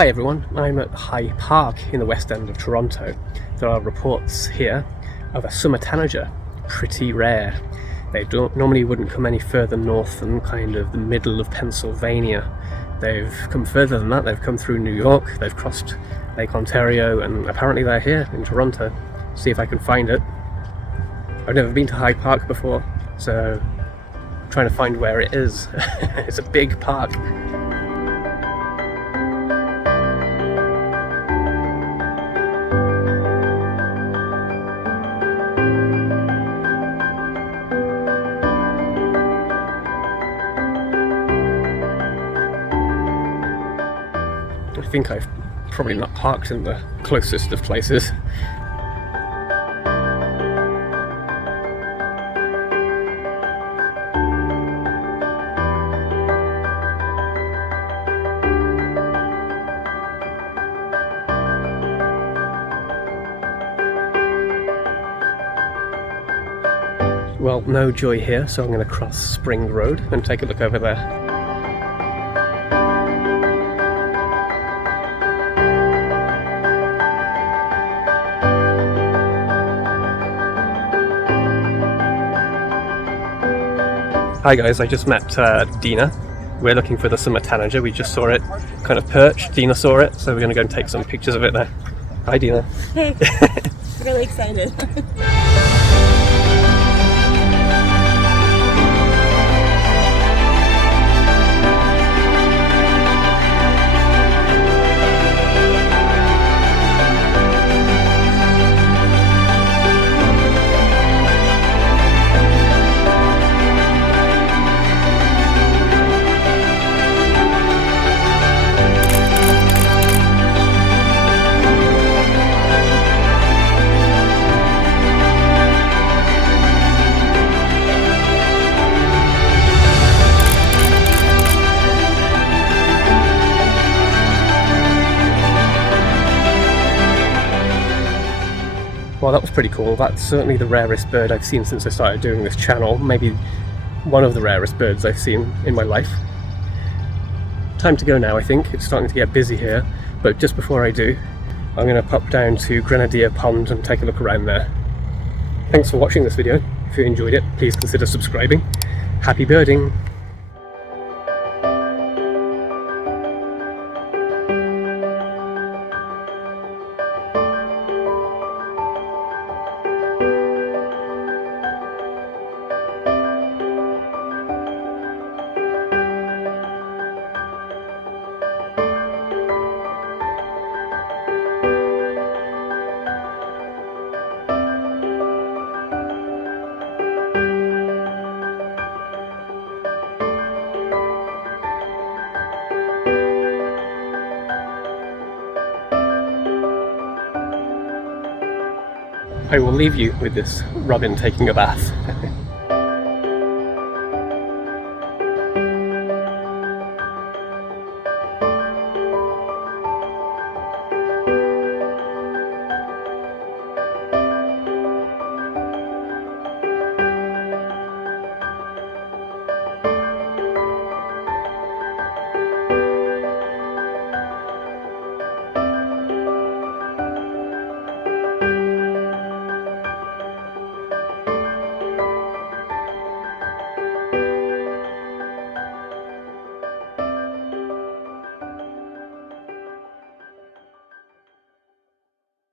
Hi everyone, I'm at High Park in the west end of Toronto. There are reports here of a Summer Tanager, pretty rare. They normally wouldn't come any further north than kind of the middle of Pennsylvania. They've come further than that, they've come through New York, they've crossed Lake Ontario, and apparently they're here in Toronto. See if I can find it. I've never been to High Park before, so I'm trying to find where it is. It's a big park. I think I've probably not parked in the closest of places. Well, no joy here, so I'm going to cross Spring Road and take a look over there. Hi guys, I just met Dina. We're looking for the Summer Tanager. We just saw it kind of perched. Dina saw it, so we're going to go and take some pictures of it now. Hi Dina. Hey, really excited. Well, that was pretty cool. That's certainly the rarest bird I've seen since I started doing this channel. Maybe one of the rarest birds I've seen in my life. Time to go now, I think. It's starting to get busy here. But just before I do, I'm going to pop down to Grenadier Pond and take a look around there. Thanks for watching this video. If you enjoyed it, please consider subscribing. Happy birding! I will leave you with this robin taking a bath.